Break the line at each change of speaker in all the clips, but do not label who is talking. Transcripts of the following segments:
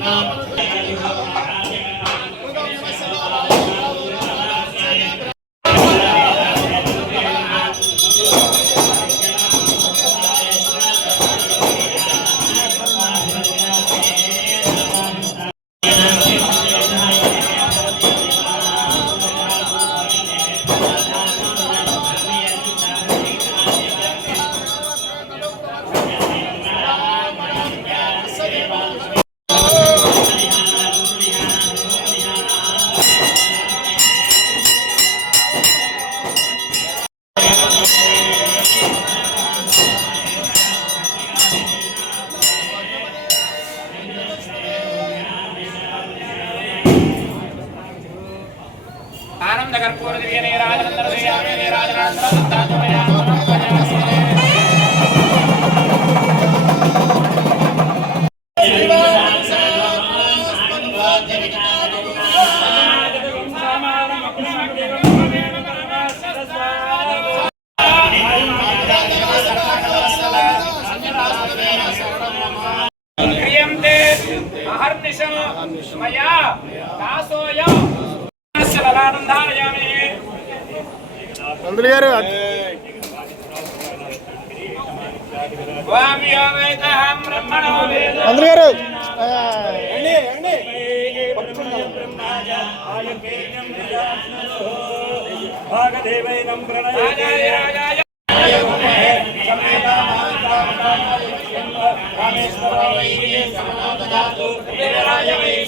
Nam.
పంతులు గారు
వామ్యోవేదహం బ్రహ్మణో వేద
పంతులు గారు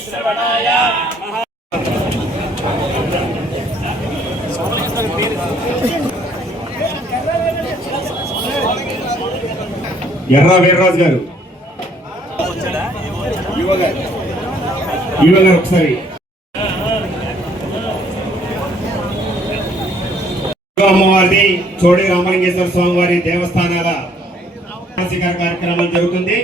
శ్రవణాయ
ఎర్ర వీర్రాజు గారు. యువ గారు ఒకసారి. అమ్మవారిది చోడి రామలింగేశ్వర స్వామి వారి దేవస్థానాల కార్యక్రమం జరుగుతుంది.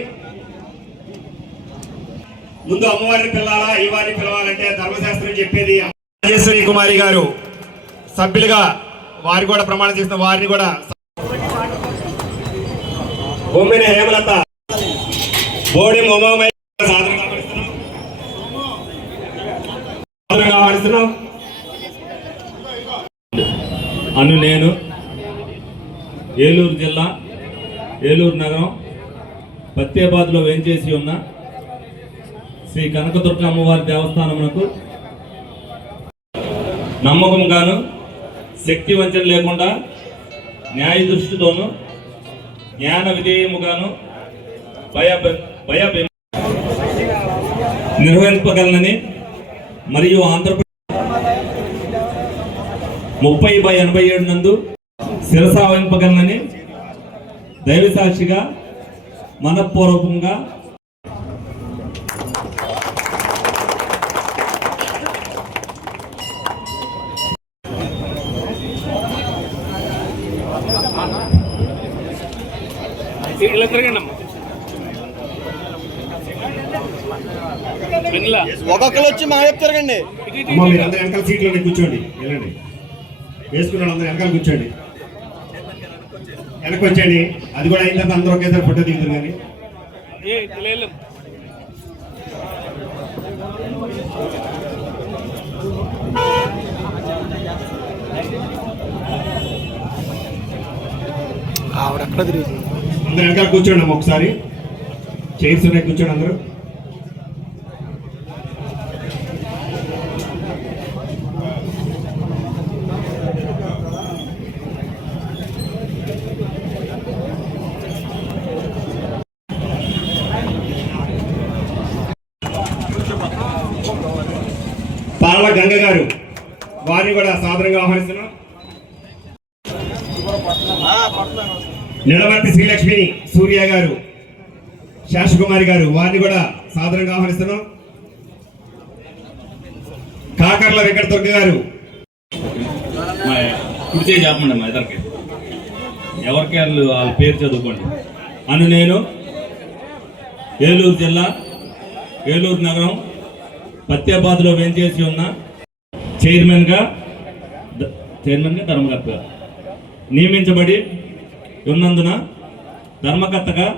ముందు అమ్మవారిని పిల్లాలా ఈ వారిని పిలవాలంటే ధర్మశాస్త్రం చెప్పేది రాజేశ్వరి కుమారి గారు. సభ్యులుగా వారి కూడా ప్రమాణం చేసిన వారిని కూడా బొమ్మిన హేమలత. బోడి మొమోమై
అను నేను ఏలూరు జిల్లా ఏలూరు నగరం పత్తేబాద్లో వేంచేసి ఉన్న శ్రీ కనకదుర్గ అమ్మవారి దేవస్థానమునకు నమ్మకంగాను శక్తి వంచన లేకుండా న్యాయ దృష్టితోనూ జ్ఞాన విధేయముగాను భయ భయ నిర్వహింపగలనని మరియు ఆంధ్రప్రదేశ్ ముప్పై బై ఎనభై ఏడు నందు శిరసావింపగలనని దైవ సాక్షిగా మనపూర్వకంగా
ఇలా తిరగండి అమ్మ వెన్నెల
ఒక్కొక్కరు వచ్చి మా వైపు తిరగండి.
అమ్మ మీరందరూ వెనకాల సీట్లోనే కూర్చోండి. వెళ్ళండి. వేసుకున్న వాళ్ళందరూ వెనకాల కూర్చోండి. వెనక్కి వచ్చేయండి. అది కూడా అయిన తర్వాత అందరూ ఒకేసారి ఫోటో దిగుతారు కానీ.
ఆవిడ ఎక్కడ తిరిగి
అందరూ వెనకాల కూర్చోండి అమ్మ ఒకసారి. చైర్స్ ఉన్నాయి కూర్చోండి అందరూ. పాల గంగ గారు. వారిని కూడా సాదరంగా ఆహ్వానిస్తున్నాం. నిడవర్తి శ్రీలక్ష్మి సూర్య గారు శాశ్వకుమారి గారు వారిని కూడా సాదరంగా ఆహ్వానిస్తున్నాం. కాకర్ల వెంకట దుర్గ గారు
మా చెప్పండి మా ఇద్దరికి. ఎవరికి వాళ్ళు వాళ్ళ పేరు చదువుకోండి. అను నేను ఏలూరు జిల్లా ఏలూరు నగరం పత్యాబాద్లో వేంచేసి ఉన్న? చైర్మన్గా చైర్మన్గా ధర్మకర్తగా. నియమించబడి ఉన్నందున ధర్మకర్తగా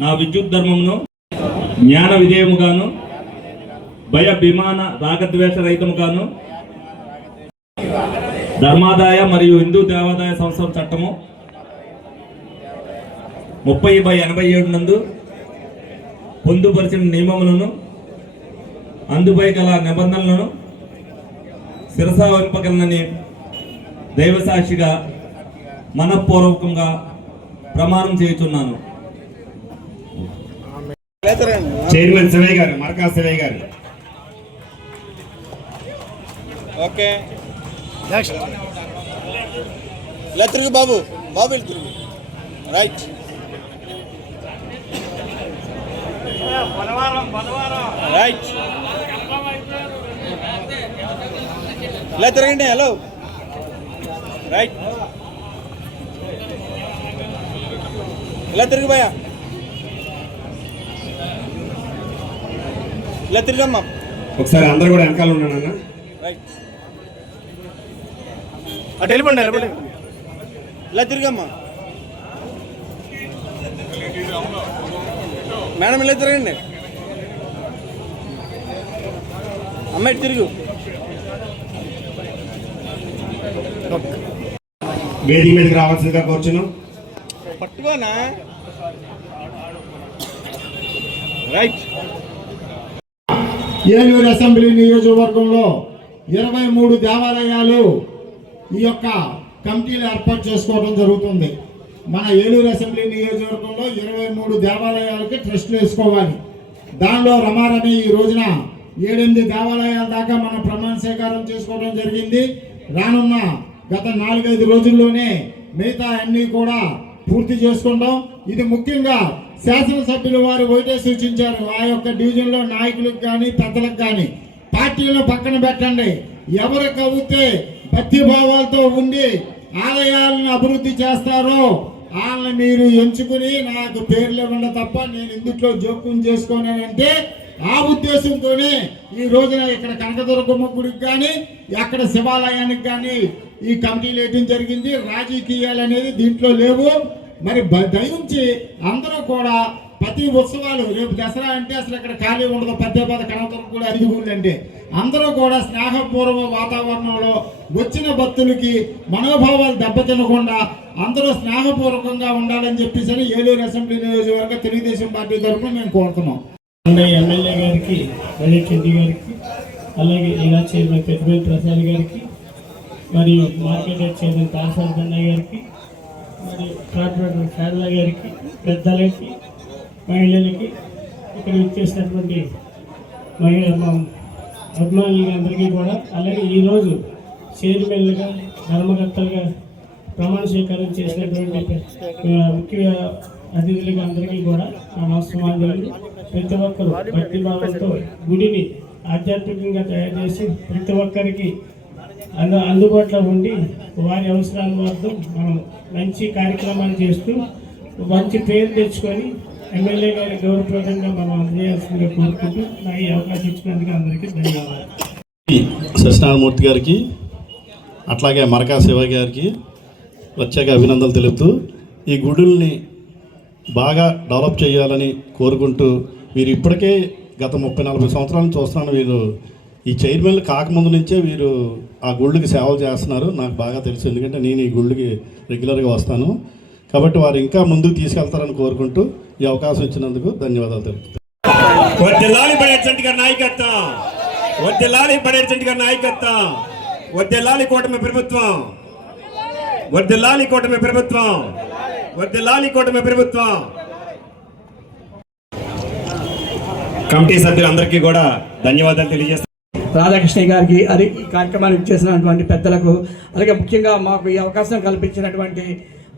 నా విద్యుత్ ధర్మమును జ్ఞాన విధేయముగాను భయ విమాన రాగద్వేష రహితముగాను ధర్మాదాయ మరియు హిందూ దేవాదాయ సంస్థల చట్టము ముప్పై బై ఎనభై ఏడు నందు పొందుపరిచిన నియమములను అందుపై గల నిబంధనలను శిరసా వహింపగలనని దైవసాక్షిగా మనఃపూర్వకంగా ప్రమాణం చేయుచున్నాను.
చైర్మన్ శివయ్య గారు మరకా శివయ్య గారు.
ఓకే. నెక్స్ట్ ఇలా తిరుగు బాబు బాబు తిరుగు. రైట్ రైట్ ఇలా తిరగండి హలో రైట్ ఇలా తిరుగు భయ్యా. ఇలా తిరుగమ్మా.
ఒకసారి అందరూ కూడా వెనకాల ఉన్నాను అన్న.
రైట్ అటు వెళ్ళిపోండి వెళ్ళిపోండి. ఇలా తిరగమ్మా. మేడం ఇలా తిరగండి. అమ్మాయి తిరుగు.
వేదిక మీదకి రావాల్సిందిగా కోరుచున్నాం.
పట్టుకోనా? రైట్.
ఏలూరు అసెంబ్లీ నియోజకవర్గంలో ఇరవై మూడు దేవాలయాలు ఈ యొక్క కమిటీలు ఏర్పాటు చేసుకోవడం జరుగుతుంది. మన ఏలూరు అసెంబ్లీ నియోజకవర్గంలో ఇరవై మూడు దేవాలయాలకి ట్రస్టులు వేసుకోవాలి. దానిలో రమారమి ఈ రోజున ఏడెనిమిది దేవాలయాల దాకా మనం ప్రమాణ స్వీకారం చేసుకోవడం జరిగింది. రానున్న గత నాలుగైదు రోజుల్లోనే మిగతా అన్ని కూడా పూర్తి చేసుకుంటాం. ఇది ముఖ్యంగా శాసనసభ్యులు వారు ఒకటే సూచించారు. ఆ యొక్క డివిజన్లో నాయకులకు కానీ పెద్దలకు కానీ పార్టీలను పక్కన పెట్టండి. ఎవరు కవితే భక్తిభావాలతో ఉండి ఆలయాలను అభివృద్ధి చేస్తారో వాళ్ళని మీరు ఎంచుకుని నాకు పేర్లు ఇవ్వండి తప్ప నేను ఇందుట్లో జోక్యం చేసుకోనంటే ఆ ఉద్దేశంతోనే ఈ రోజున ఇక్కడ కనకదుర్గమ్మ గుడికి కానీ అక్కడ శివాలయానికి కానీ ఈ కమిటీలు వేయడం జరిగింది. రాజకీయాలు అనేది దీంట్లో లేవు. మరి దయించి అందరూ కూడా ప్రతి ఉత్సవాలు రేపు దసరా అంటే అసలు ఇక్కడ ఖాళీ ఉండదు. పద్యపద కనవతరం కూడా అరిగి ఉందండి అందరూ కూడా స్నేహపూర్వ వాతావరణంలో వచ్చిన భక్తులకి మనోభావాలు దెబ్బతినకుండా అందరూ స్నేహపూర్వకంగా ఉండాలని చెప్పేసి ఏలూరు అసెంబ్లీ నియోజకవర్గ తెలుగుదేశం పార్టీ తరఫున మేము కోరుతున్నాం.
ఉండే ఎమ్మెల్యే గారికి వైఎస్ రెడ్డి గారికి అలాగే ఇలా చైర్మన్ పెద్దపల్లి ప్రసాద్ గారికి మరియు మార్కెట్ చైర్మన్ తారసాల గారికి మరియు కార్పొరేటర్ శారదా గారికి పెద్దలకి మహిళలకి ఇక్కడ ఇచ్చేసినటువంటి మహిళ మా అభిమానులందరికీ కూడా అలాగే ఈరోజు చైర్మన్లుగా ధర్మకర్తలుగా ప్రమాణ స్వీకారం చేసినటువంటి ముఖ్య అతిథులకి అందరికీ కూడా నా నమస్కారం ప్రతి ఒక్కరు భక్తి భావంతో గుడిని ఆధ్యాత్మికంగా తయారు చేసి ప్రతి ఒక్కరికి అందు అందుబాటులో ఉండి వారి అవసరాల వద్దం మనం మంచి కార్యక్రమాలు చేస్తూ మంచి పేరు తెచ్చుకొని ఎమ్మెల్యే గారి గౌరవప్రదంగా మనం అందజేయాల్సిందిగా కోరుకుంటూ నాకు ఈ అవకాశం ఇచ్చినందుకు అందరికీ ధన్యవాదాలు.
సత్యనారాయణమూర్తి గారికి అట్లాగే మరకా శివ గారికి ప్రత్యేక అభినందనలు తెలుపుతూ ఈ గుడుల్ని బాగా డెవలప్ చేయాలని కోరుకుంటూ వీరు ఇప్పటికే గత ముప్పై నలభై సంవత్సరాల నుంచి చూస్తున్నాను వీరు. ఈ చైర్మన్లు కాకముందు నుంచే వీరు ఆ గుళ్ళకి సేవలు చేస్తున్నారు. నాకు బాగా తెలుసు. ఎందుకంటే నేను ఈ గుళ్ళకి రెగ్యులర్గా వస్తాను. కాబట్టి వారు ఇంకా ముందుకు తీసుకెళ్తారని కోరుకుంటూ ఈ అవకాశం ఇచ్చినందుకు ధన్యవాదాలు తెలుపుతాను
వద్దెల్లాలి గారి నాయకత్వం. వద్దెల్లాలి పడేర్చంటి గారి నాయకత్వం. వద్దెల్లాలి కూటమి ప్రభుత్వం. వద్దెల్లాలి కూటమి ప్రభుత్వం. వద్దెల్లాలి కూటమి ప్రభుత్వం. కమిటీ సభ్యులందరికీ కూడా ధన్యవాదాలు తెలియజేస్తాను
రాధాకృష్ణ గారికి అది ఈ కార్యక్రమానికి చేసినటువంటి పెద్దలకు అలాగే ముఖ్యంగా మాకు ఈ అవకాశం కల్పించినటువంటి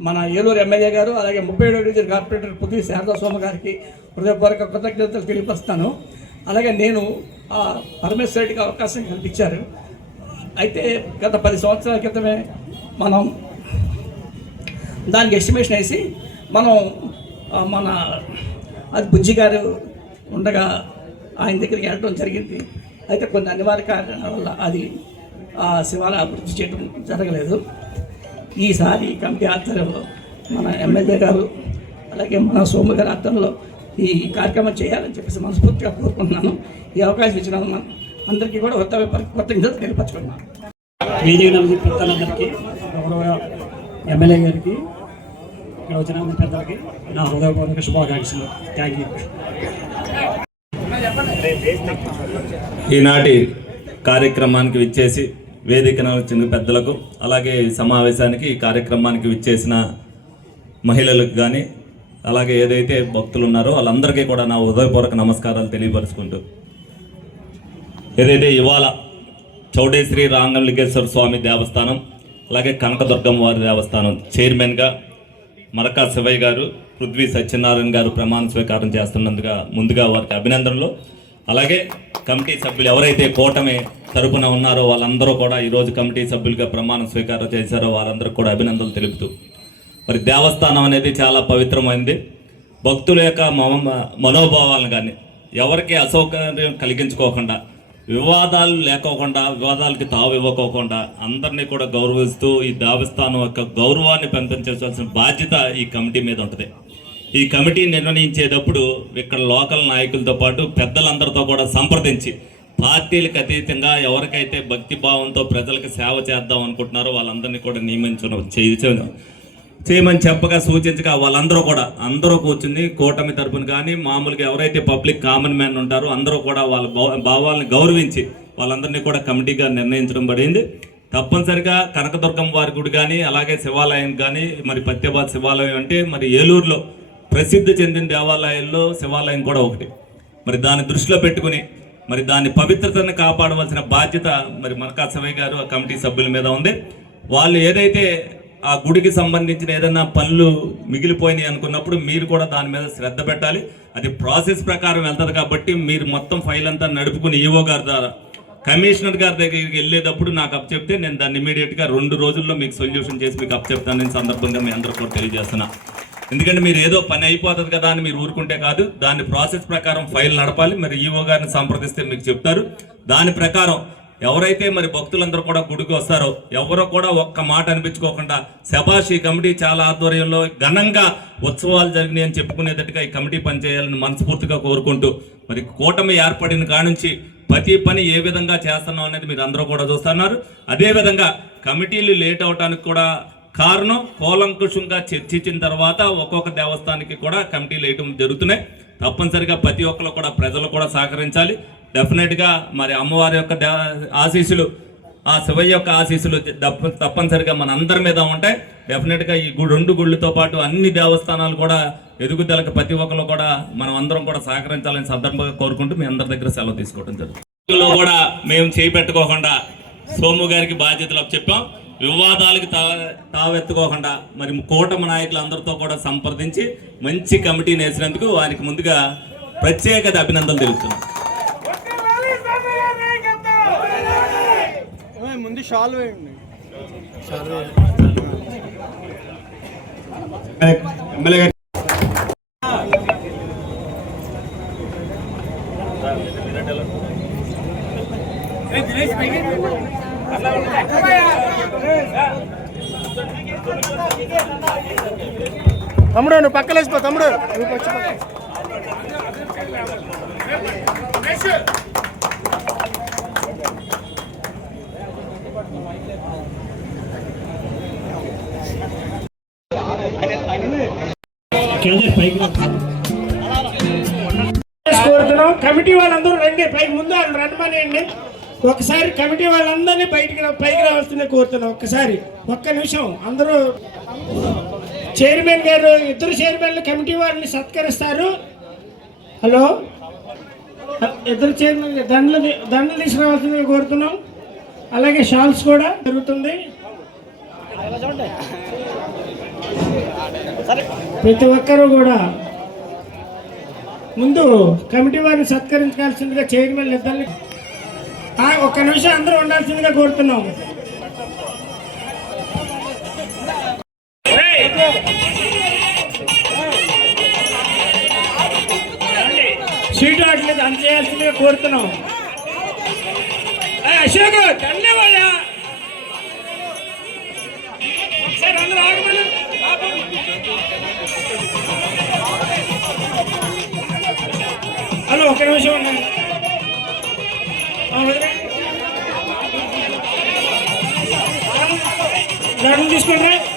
మన ఏలూరు ఎమ్మెల్యే గారు అలాగే ముప్పై ఏడో డివిజన్ కార్పొరేటర్ పుతి శారదా సోమ గారికి హృదయపూర్వక కృతజ్ఞతలు తెలియపరుస్తాను. అలాగే నేను ఆ పరమేశ్వర రెడ్డికి అవకాశం కల్పించారు. అయితే గత పది సంవత్సరాల క్రితమే మనం దానికి ఎస్టిమేషన్ వేసి మనం మన అది బుజ్జి గారు ఉండగా ఆయన దగ్గరికి వెళ్ళడం జరిగింది. అయితే కొన్ని అనివార్య కారణాల వల్ల అది ఆ శివాలయ అభివృద్ధి చేయడం జరగలేదు. ఈసారి కమిటీ ఆధ్వర్యంలో మన ఎమ్మెల్యే గారు అలాగే మన సోము గారి ఆధ్వర్యంలో ఈ కార్యక్రమం చేయాలని చెప్పేసి మనస్ఫూర్తిగా కోరుకుంటున్నాను. ఈ అవకాశం ఇచ్చిన మన అందరికీ కూడా కొత్త కృతజ్ఞతలు తెలియపరచుకున్నాను
వేదిక నమ్మకం పెద్దలందరికీ గౌరవ ఎమ్మెల్యే గారికి ఇక్కడ వచ్చిన పెద్దలకి నా హృదయపూర్వక శుభాకాంక్షలు. థ్యాంక్ యూ
ఈనాటి కార్యక్రమానికి విచ్చేసి వేదికను వచ్చిన పెద్దలకు అలాగే సమావేశానికి ఈ కార్యక్రమానికి విచ్చేసిన మహిళలకు కానీ అలాగే ఏదైతే భక్తులు ఉన్నారో వాళ్ళందరికీ కూడా నా హృదయపూర్వక నమస్కారాలు తెలియపరుచుకుంటూ. ఏదైతే ఇవాళ చౌడేశ్వరి రాంగలింగేశ్వర స్వామి దేవస్థానం అలాగే కనకదుర్గమ్మ వారి దేవస్థానం చైర్మన్గా మరకా శివయ్య గారు పృథ్వీ సత్యనారాయణ గారు ప్రమాణ స్వీకారం చేస్తున్నందుగా ముందుగా వారికి అభినందనలు. అలాగే కమిటీ సభ్యులు ఎవరైతే కూటమి తరపున ఉన్నారో వాళ్ళందరూ కూడా ఈరోజు కమిటీ సభ్యులుగా ప్రమాణ స్వీకారం చేశారో వారందరూ కూడా అభినందనలు తెలుపుతూ. మరి దేవస్థానం అనేది చాలా పవిత్రమైంది. భక్తుల యొక్క మనోభావాలను కానీ ఎవరికి అసౌకర్యం కలిగించుకోకుండా వివాదాలు లేకోకుండా వివాదాలకి తావు ఇవ్వకోకుండా అందరినీ కూడా గౌరవిస్తూ ఈ దేవస్థానం యొక్క గౌరవాన్ని పెంపొందించాల్సిన బాధ్యత ఈ కమిటీ మీద ఉంటుంది. ఈ కమిటీ నిర్ణయించేటప్పుడు ఇక్కడ లోకల్ నాయకులతో పాటు పెద్దలందరితో కూడా సంప్రదించి పార్టీలకు అతీతంగా ఎవరికైతే భక్తి భావంతో ప్రజలకు సేవ చేద్దాం అనుకుంటున్నారో వాళ్ళందరినీ కూడా నియమించడం చేయించడం చేయమని చెప్పగా సూచించగా వాళ్ళందరూ కూడా అందరూ కూర్చుని కూటమి తరపున కానీ మామూలుగా ఎవరైతే పబ్లిక్ కామన్ మ్యాన్ ఉంటారో అందరూ కూడా వాళ్ళ భావ- భావాలను గౌరవించి వాళ్ళందరినీ కూడా కమిటీగా నిర్ణయించడం పడింది. తప్పనిసరిగా కనకదుర్గం వారి గుడి కానీ అలాగే శివాలయం కానీ మరి పత్యబాద్ శివాలయం అంటే మరి ఏలూరులో ప్రసిద్ధి చెందిన దేవాలయాల్లో శివాలయం కూడా ఒకటి. మరి దాన్ని దృష్టిలో పెట్టుకుని మరి దాని పవిత్రతను కాపాడవలసిన బాధ్యత మరి మరకా గారు ఆ కమిటీ సభ్యుల మీద ఉంది. వాళ్ళు ఏదైతే ఆ గుడికి సంబంధించిన ఏదైనా పనులు మిగిలిపోయినాయి అనుకున్నప్పుడు మీరు కూడా దాని మీద శ్రద్ధ పెట్టాలి. అది ప్రాసెస్ ప్రకారం వెళ్తుంది కాబట్టి మీరు మొత్తం ఫైల్ అంతా నడుపుకుని ఈవో గారి ద్వారా కమిషనర్ గారి దగ్గరికి వెళ్ళేటప్పుడు నాకు అప్ చెప్తే నేను దాన్ని ఇమీడియట్గా రెండు రోజుల్లో మీకు సొల్యూషన్ చేసి మీకు అప్ చెప్తానని సందర్భంగా మీ అందరూ కూడా తెలియజేస్తున్నా. ఎందుకంటే మీరు ఏదో పని అయిపోతుంది కదా అని మీరు ఊరుకుంటే కాదు దాని ప్రాసెస్ ప్రకారం ఫైల్ నడపాలి. మరి ఈవో గారిని సంప్రదిస్తే మీకు చెప్తారు. దాని ప్రకారం ఎవరైతే మరి భక్తులందరూ కూడా గుడికి వస్తారో ఎవరో కూడా ఒక్క మాట అనిపించుకోకుండా శభాష్ ఈ కమిటీ చాలా ఆధ్వర్యంలో ఘనంగా ఉత్సవాలు జరిగినాయి అని చెప్పుకునేటట్టుగా ఈ కమిటీ పనిచేయాలని మనస్ఫూర్తిగా కోరుకుంటూ మరి కూటమి ఏర్పడిన కానుంచి ప్రతి పని ఏ విధంగా చేస్తున్నాం అనేది మీరు అందరూ కూడా చూస్తున్నారు. అదే విధంగా కమిటీలు లేట్ అవడానికి కూడా కారణం కోలంకుషంగా చర్చించిన తర్వాత ఒక్కొక్క దేవస్థానికి కూడా కమిటీలు వేయటం జరుగుతున్నాయి. తప్పనిసరిగా ప్రతి ఒక్కరు కూడా ప్రజలు కూడా సహకరించాలి. డెఫినెట్గా మరి అమ్మవారి యొక్క ఆశీస్సులు ఆ శివయ్య యొక్క ఆశీస్సులు తప్ప తప్పనిసరిగా మన అందరి మీద ఉంటాయి. డెఫినెట్గా ఈ రెండు గుళ్ళతో పాటు అన్ని దేవస్థానాలు కూడా ఎదుగుదలకు ప్రతి ఒక్కరు కూడా మనం అందరం కూడా సహకరించాలని సందర్భంగా కోరుకుంటూ మీ అందరి దగ్గర సెలవు తీసుకోవడం జరుగుతుంది. కూడా మేము చేపెట్టుకోకుండా సోము గారికి బాధ్యతలు చెప్పాం. వివాదాలకు తా తావెత్తుకోకుండా మరి కూటమి నాయకులు అందరితో కూడా సంప్రదించి మంచి కమిటీని వేసినందుకు వారికి ముందుగా ప్రత్యేకత అభినందనలు తెలుపుతున్నాం.
షాల్ వేయండి. తమ్ముడు నువ్వు పక్కన వేసిపో తమ్ముడు. నువ్వు వచ్చి.
కోరుతున్నాం. కమిటీ వాళ్ళందరూ రండి. పైకి ముందు వాళ్ళు రమ్మనేయండి ఒకసారి కమిటీ వాళ్ళందరినీ బయటికి పైకి రావాల్సిందే కోరుతున్నాం. ఒక్కసారి ఒక్క నిమిషం. అందరూ చైర్మన్ గారు ఇద్దరు చైర్మన్లు కమిటీ వారిని సత్కరిస్తారు. హలో? ఇద్దరు చైర్మన్ దండలు దండలు తీసుకురావాల్సిందే కోరుతున్నాం. అలాగే షాల్స్ కూడా జరుగుతుంది. ప్రతి ఒక్కరూ కూడా ముందు కమిటీ వారిని సత్కరించాల్సిందిగా చైర్మన్ ఇద్దరిని ఒక్క నిమిషం అందరూ ఉండాల్సిందిగా కోరుతున్నాం. సీటు అట్లేదు అందజేయాల్సిందిగా కోరుతున్నాం. అశోక్ ధన్యవాదాలు. హలో ఒక నిమిషం ఉండండి. తీసుకుంటారా